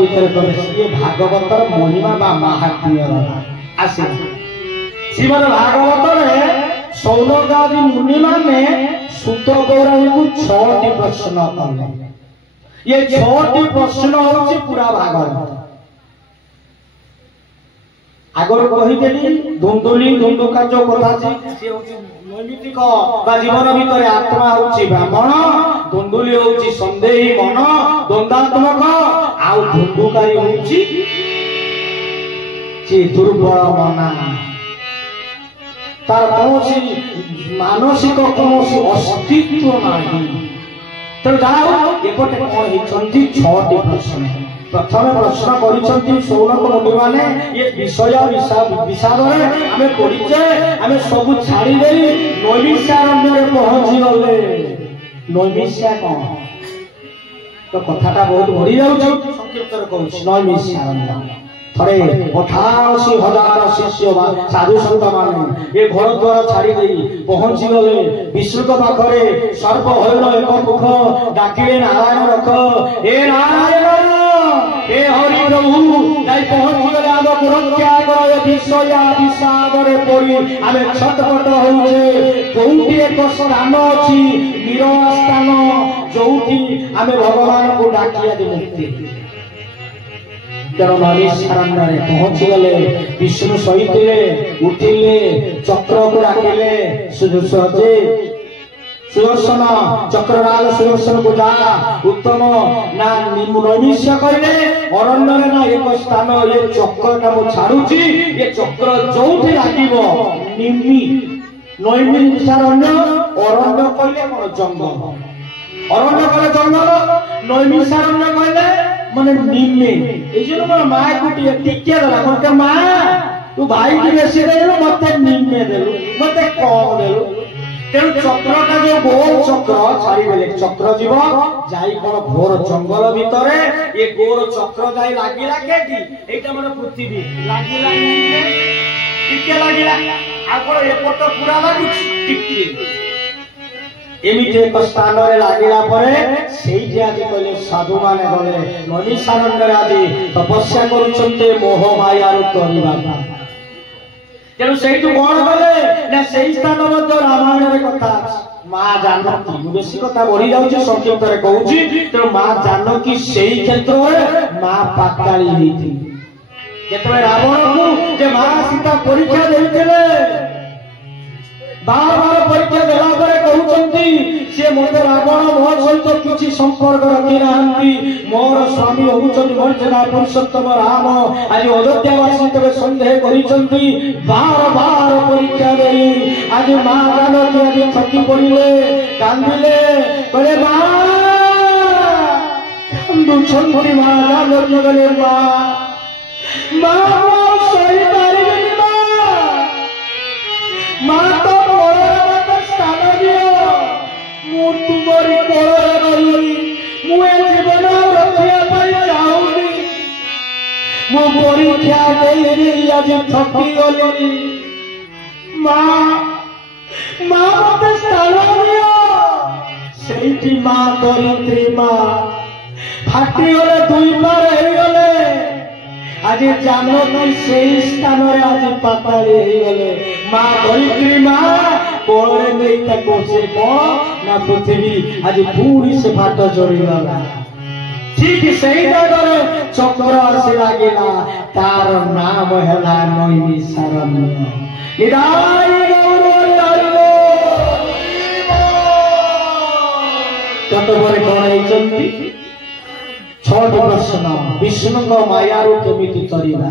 ଭିତରେ ପ୍ରବେଶ। ଇଏ ଭାଗବତର ମହିମା ବା ମାହାତ୍ମ୍ୟ ଆସେ। ଶ୍ରୀମଦ ଭାଗବତରେ ସୌନକାଦି ମୁନିମାନେ ସୁତ ଗୌରାଣୀକୁ 6ଟି ପ୍ରଶ୍ନ କଲେ। ये 6टी प्रश्न होची पूरा भागवत। आगर कहिदेली धुंदुली धुंदुका जो कथा छी से होची नैमितिक बा जीवन भीतर आत्मा होची ब्राह्मण, धुंदुली होची संदेही मन द्वंद्वात्मक, आउ धुंदुकारी होची जे दुर्बल मना, तार कौनसी मानसिक कौनसी अस्तित्व नाही। तो जाओ एपटे कौन होती 6टी प्रश्न। प्रथम प्रश्न करिसंती सौनक मुनि माने ये विषय विषाद रे हमें परिचय हमें सब छाड़ी देई नैमिषारण्य रे पहुंची गले। नैमिषा कौन तो कथाटा बहुत भरी जाउछ। संक्षिप्त रे कहूछ नैमिषारण्य थरे 88,000 शिष्य साधु संत माने ये घर द्वार छाड़ी देई पहुंची गले विष्णु पाखरे। सर्प हरिण एक मुख डाकिले नारायण रख, हे नारायण हे हरि प्रभु जाई पहुंची गले आम गुणत्याग विषय विषाद रे पड़ी आमे छटपट होउछे। कोउठी एक स्थान अछि निरवा स्थान जोउठी आमे भगवान को डाकिया दे मुक्ति। तेणु नैमिषारण्य पहुंची गले विष्णु सहित उठिले चक्र को डाकिले सुदर्शन चक्रनाल सुदर्शन को जा उत्तम ना नैमिष कहले अरण्य ना एक स्थान ये चक्र का मु छाड़ुची ये चक्र जोठी लागिबो निम्मी नैमिषारण्य अरण्य कहले कोन जंगल अरण्य कहले जंगल नैमिषारण्य कहले माने निम्मे ए जो मोर माय कुटी टिके दला मते मा तू भाई की बेसी देलो मते निम्मे देलो मते कम देलो। तेणु चक्रटा जो गोल चक्र छाड़ी बेले चक्र जीव जाई कोन घोर जंगल भितरे ये गोल चक्र जाई लागिला केटी एटा मन पृथ्वी लागिला टिके लागिला आ कोन एपट पूरा लागु टिके एमिते एक स्थान रे लागिला परे सेठी आदि कहले साधु माने गले नैमिषारण्य आदि तपस्या करूछन्ते मोह माया रु तरिबा। तेणु सेठु कोन गले ना सेही स्थान मध्ये रामायण रे कथा मां जानकी बेसी कथा बढ़ी जाउछि संक्षिप्त रे कहूछि। तेणु मां जानकी सेही क्षेत्र रे मां पाताली हेथि जेतबे रावण को जे मां सीता परीक्षा देइथिले बार बार परीक्षा देला परे कहउछन्ती से मते रावण मो सहित किछि संपर्क रखि नाहंती मोर स्वामी होउछन्ती मर्यादा पुरुषोत्तम राम आज अयोध्यावासी तबे संदेह करिछन्ती बार बार परीक्षा देई आज मां जानकी आज थकी पड़िले कांदिले कहले मां कांदुछन्ती मां जानकी कहले मां सही पारिबेनी मां तो स्थान दियो मु तुमरी कोଳରେ रही मु ए जीवन रखिया पाई चाहूनी मु परीक्षा देई आज थकी गली मां मते स्थान दियो सेठी मां दरिद्री मां फाटी गले दुई पार हे गले आज जानकी सेही स्थान रे आज पाताली हे गले मां दरिद्री मां कोळे नहीं तको से कोण ना पृथ्वी आज पूरी से फाट जोड़ी गला ठीक सही जगह चक्र आसी लागेला तार नाम हैला नैमिषारण्य। निदाय गौर हरिलो ततपरे कोण हेचंती 6टी प्रश्न विष्णु को माया रो केमिति तरिबा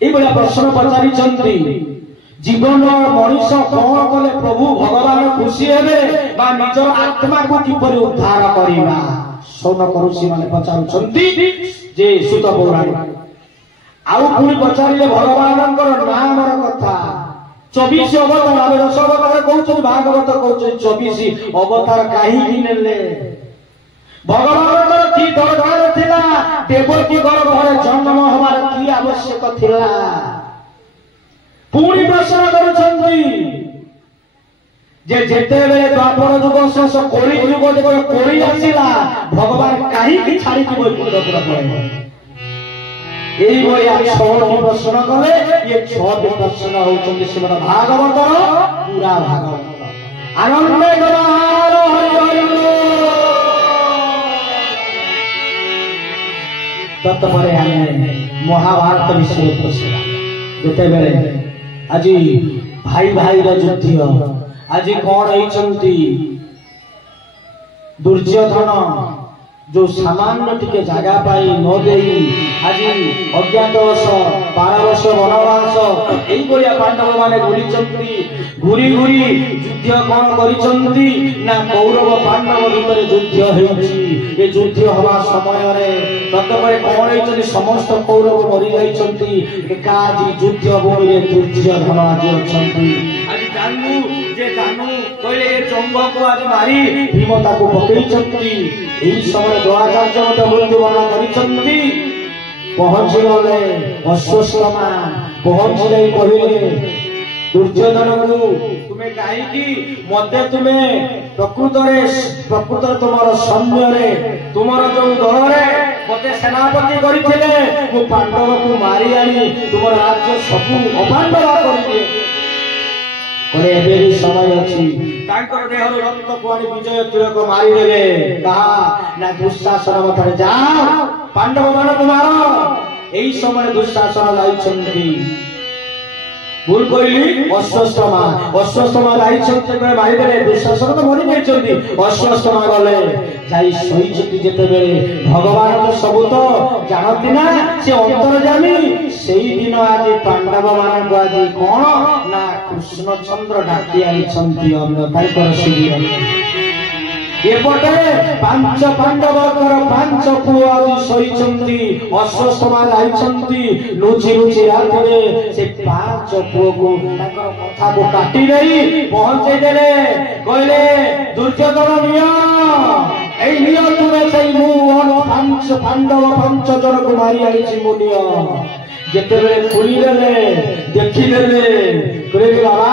ए बडा प्रश्न पचारिचंती जीवन मनुष्य कौन कले प्रभु भगवान खुशी हेबे बा निजर आत्मा को किपरि उद्धार करिबा सौनक ऋषि माने पचारुछंती जे सुत पौराणिक आउ पुणी पचारिले भगवानंकर नाम र कथा 24 अवतार आबे 10 अवतार कहउछन भागवत कहउछन 24 अवतार काहे नेले भगवानंकर की दरकार थिला देवकी गर्भरे जन्म हमार की आवश्यक थिला पुणी प्रश्न करुछन्ती जे जेतेबेले द्वापर जुग शेष कली जुग जेबे कली आसिला भगवान काहे कि छाड़ी कि वैकुंठपुर पळे एई भलिया छटी प्रश्न कले ये छटी प्रश्न होउछन्ति श्रीमद् भागवतर पूरा भागवत आनंदे गवार हरि हरि तत्परे आमे महाभारत विषय पछिला जेतेबेले आजि भाई भाई रा युद्ध आज कौन होइचंती दुर्योधन जो सामान्य टिके जगह पाई न देई आज अज्ञातवास 12 वर्ष वनवास एई भलिया पांडव माने घुरीचंती घुरी घुरी युद्ध कौन करिचंती ना कौरव पांडव भितर युद्ध हेउची ए युद्ध हवा समय रे ततपरे कौन होइचंती समस्त कौरव मरि जाइचंती एका आज युद्ध भूमि रे दुर्योधन आज अछंती आज जानू जे जानू कहले ए चंग को आज मारी भीम ताको पकेइचंती एई समय द्रोणाचार्य मते मृत्युवरण करिचंती पहुंच गले अश्वत्थामा पहुंच जाई कहिले दुर्योधन को तुम्हें काहे कि मते तुम्हें प्रकृत तुम्हारा सैन्य रे तुम्हारा जो दल रे मते सेनापति करिथिले मु पांडव को मारी आनी तुमर राज्य सब अपांडव करिथिले कोले एबेरी समय अछि तांकर देहर रक्त को आनी विजय तिलक मारी देले कहा ना दुशासन मथरे जाओ पांडव मानक मारो एई समय दुशासन लाइछंती भूल कहली अश्वत्थामा जाइछंती मारी देले दुशासन तो मरि जाइछंती अश्वत्थामा गले जाई सहिचंती जेतेबेले भगवान तो सब तो जानती ना से अंतर्यामी सेई दिन आज पांडव मानक आज कोन ना कृष्णचंद्र डाकी आइछंती अन्यथा कर शिविर एपटे पांच पांडवकर पांच पुओ आज सहिचंती अश्वत्थामा जाइछंती लुचि लुचि रातिरे से पांच पुओ को ताकर कथा को काटी देई पहुंचे देले कहले दुर्योधन निया এই নিয় তুমি সেই পাঁচ পাণ্ডব পাঁচ জন को मारी आइछि मुनिय जेतेबेले खुलिदेले देखिदेले कहले बाबा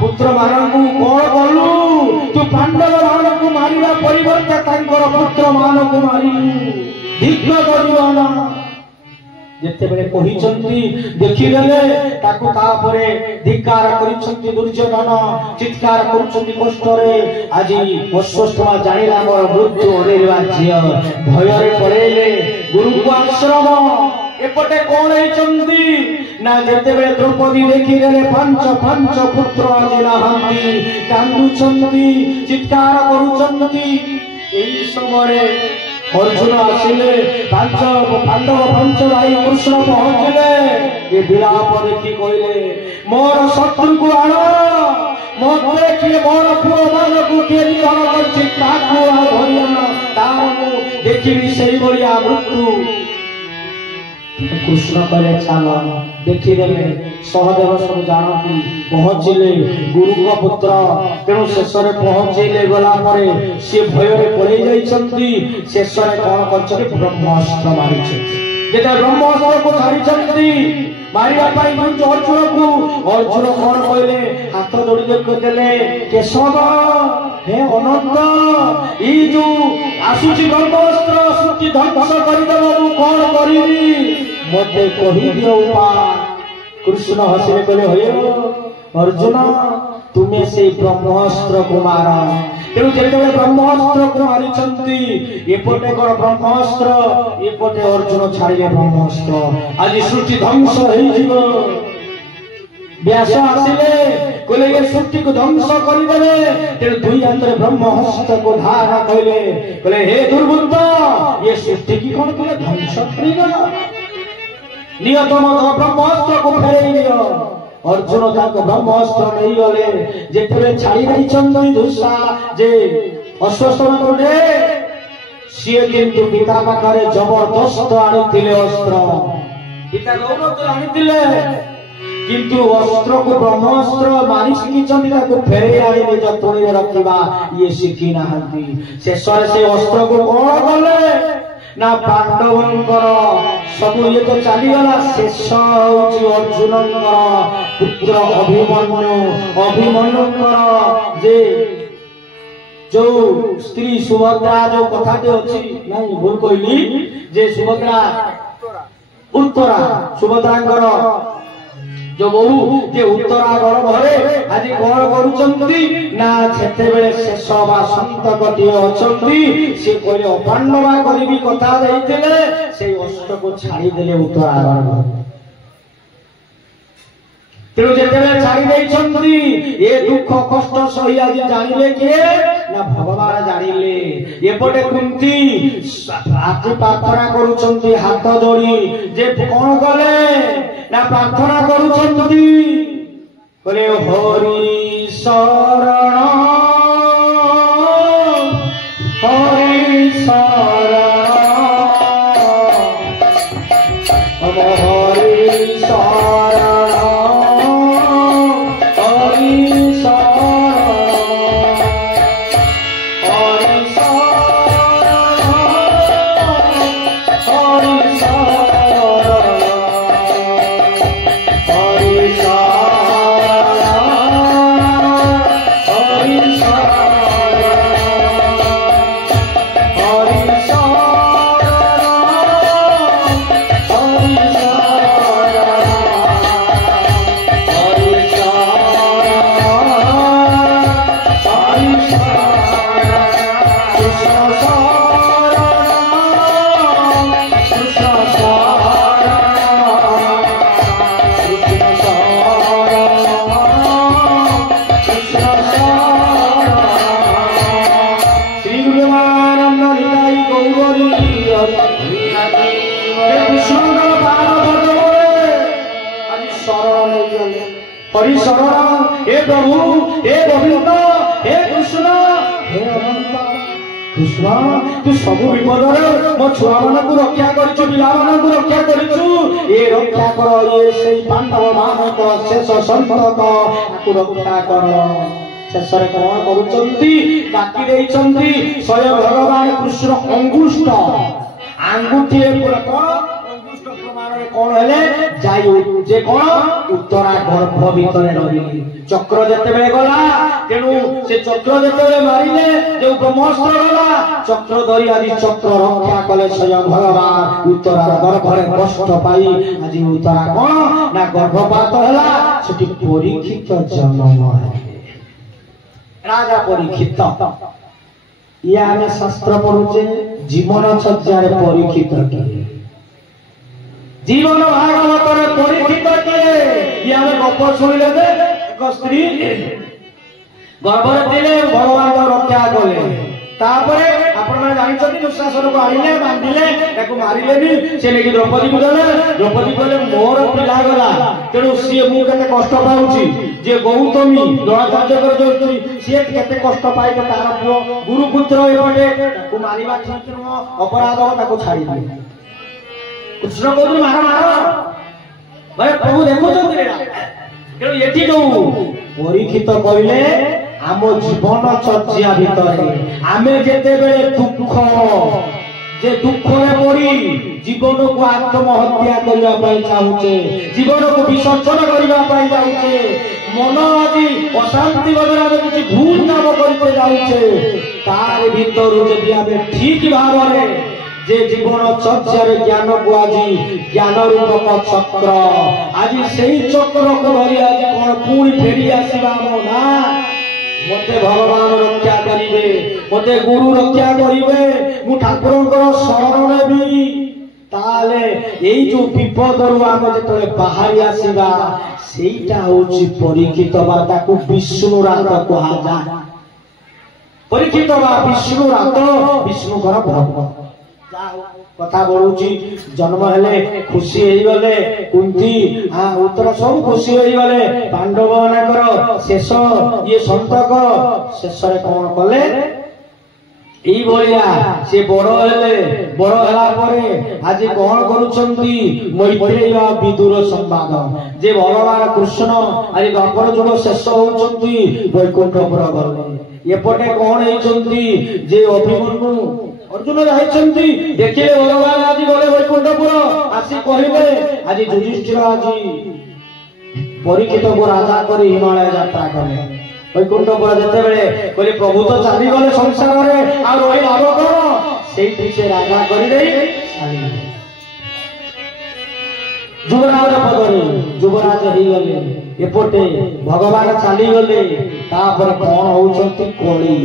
पुत्र मानकु कोन कलु तू पांडव मानकु मारिया परिवर्ते तांकर पुत्र मानकु मारिलु धिक्क करिवना जेतेबेले कहिचंती देखिदेले ताकु तापरे धिक्कार करिचंती दुर्योधन चित्कार करूचंती कष्टरे आज अश्वत्थामा जानिला मोर मृत्यु ओरेवा झिय भयरे पड़ेले गुरुको आश्रम एपटे कोन होइचंती ना जेतेबेले द्रौपदी देखिदेले पांच पांच पुत्र आज नाहंती कांदुचंती चित्कार करूचंती एई समय अर्जुन आसिले पांच पांडव पांच भाई कृष्ण पहुंचले ये विलाप देखी कहले मोर शत्रु को आण मते कि मोर पुओ मानकु केरी हरण करछि ताकु आ धरिया तारु देखिबी सेई बलिया मृत्यु कृष्ण कहले चलो देखिदेले सहदेव सब जानती पहुंचले गुरु का पुत्र तेणु शेषरे पहुंचले गला परे से भयरे पड़े जाइछंती शेषरे कोन करछे ब्रह्मास्त्र मारिछंती जेता ब्रह्मास्त्र को छाड़िछंती मारिया पाई मंच अर्जुन को अर्जुन कोन कहले हाथ जोड़ी देले केशव हे अनंत ई जो आसुची ब्रह्मास्त्र सुति ध्वंस करिदेबो मु कोन करिबी मते कहि दियो उपाय कृष्ण हसिले कहले होयो अर्जुन तुम्हें से ब्रह्मास्त्र को मार तेणु जेतेबेले ब्रह्मास्त्र को मारिछंती एपटे कर ब्रह्मास्त्र एपटे अर्जुन छाड़िए ब्रह्मास्त्र आज सृष्टि ध्वंस होइजिवो व्यास आसिले कहले ये सृष्टि को ध्वंस करिदेले तेणु दुई हाथरे ब्रह्महस्त को धारण कहले हे दुर्बुद्ध ये सृष्टि की कोन कहले ध्वंस करिदेला नियतम ब्रह्मास्त्र को फेरई दियो अर्जुन ताको ब्रह्मास्त्र नहीं गले जेतेबेले छाड़ी जाइछंती दुस्सा जे अश्वत्थामा कोडे सिए किंतु पिता पाखरे जबरदस्त आनिथिले अस्त्र पिता गौरव आनिथिले किंतु अस्त्र को ब्रह्मास्त्र मारी शिखिचंती ताको फेरई आनी निज तोळीरे रखिबा ये शिखि नाहंती शेषरे से अस्त्र को कोन कले ना पांडवंकर सब ये तो चलीगला शेष हूँ अर्जुनंकर पुत्र अभिमन्यु अभिमन्युंकर जे जो स्त्री सुभद्रा जो कथाटे अच्छी नहीं भूल कहली जे सुभद्रा उत्तरा सुभद्रांकर जो बहु जे उत्तरा गर्भरे आज कौन करुचंती ना छेते बेले शेष बा संतकटी अछंती से कहले अपांडवा करिबी कथा देइथिले से अष्ट को छाड़ी देले उत्तरा गर्भ तेणु जेतेबेले छाड़ी देइछंती ए दुख कष्ट सही आज जानिले किए ना भगवान जानिले एपटे कुंती आज प्रार्थना करुचंती हाथ जोड़ी जे कौन कले ना प्रार्थना करुचंती बोले हरि शरण हरि शरण हरि शरण हरि शरण हे प्रभु हे गोविंद हे कृष्ण हे अनंत कृष्ण तू सब विपद मो छुआ मान को रक्षा करिछु पिला मान को रक्षा करिछु ए रक्षा कर ये सेई पांडव मान को शेष संतक को रक्षा कर शेषरे कौन करुचंती डाकी देइचंती स्वयं भगवान कृष्ण अंगुष्ठ आंगुठी पूरा कौन हेले जाई जे कौन उत्तरा गर्भ भितरे रही चक्र जते बेले गला तेनु से चक्र जते बेले मारिले जो ब्रह्मास्त्र गला चक्र धरी आदि चक्र रक्षा कले स्वयं भगवान उत्तरा गर्भरे कष्ट पाई आज उत्तरा कौन ना गर्भपात होला सेठी परीक्षित जन्म राजा परीक्षित या आमे शास्त्र पढुचे जीवन चर्चारे परीक्षित किए जीवन भागवत परीक्षित किए ये आम गप शुणिले एक स्त्री गर्भरे थे भगवान रक्षा कले तापरे आपण जानी दुशासन को आनिले बांधिले मारिले से लेकिन द्रौपदी को देले द्रौपदी कहले मोर पिला गला तेणु सी मु केते कष्ट पाउची जे गौतमी द्रोणाचार्य कर जो सी केते कष्ट पाई तार पुओ गुरुपुत्र एपटे मारिबा ठीक नुह अपराध ताको छाड़ी दे कृष्ण को मार मार भाई प्रभु देखो ये जो परीक्षित कहले आम जीवन चर्चा भितर आमे जेते बेले दुख जे दुख रे पड़ी जीवन को आत्महत्या करबा पई चाहूचे जीवन को विसर्जन करबा पई चाहूचे मन आदि अशांति वगैरह में किसी भूल काम करते जाऊचे तार भीतर जदि आमे ठीक भाव में जे जीवन चर्चा रे ज्ञान को आज ज्ञान रूपक चक्र आज सेही चक्र को धरी आज कोन पूरी फेरी आसीबा मो ना मते भगवान रक्षा करिवे मते गुरु रक्षा करिवे मु ठाकुरंकर शरण नेबी ताले एई जो विपद रु आम जेतले बाहरी आसीबा सेईटा होची परीक्षित बाता को विष्णु रात कहा जाय परीक्षित बा विष्णु रात विष्णुकर भक्त कथा बोलूची जन्म हेले खुशी हेई गले कुंती उत्तर सब खुशी हेई गले पांडव मानकर शेष ये संतक शेष रे कोन कले एई भलिया से बड़ हेले बड़ हला परे आज कोन करूचंती मैत्रेय विदुर संवाद जे भगवान कृष्ण आज गपर जुग शेष होउचंती वैकुंठपुर गले एपटे कोन हेइचंती जे अभिमन्यु अर्जुन जाइछन्ति देखिले भगवान आज गले वैकुंठपुर आसी कहिबे आज युधिष्ठिर आज परीक्षित को राजा कर हिमालय यात्रा कले वैकुंठपुर जेते बेले कहले प्रभु तो चली गले संसार रे आ रही लाभ कौन सेठी से राजा कर देई छाड़ी युवराज पदरे युवराज हो गले एपटे भगवान चली गले तापर कौन होउछंती कोली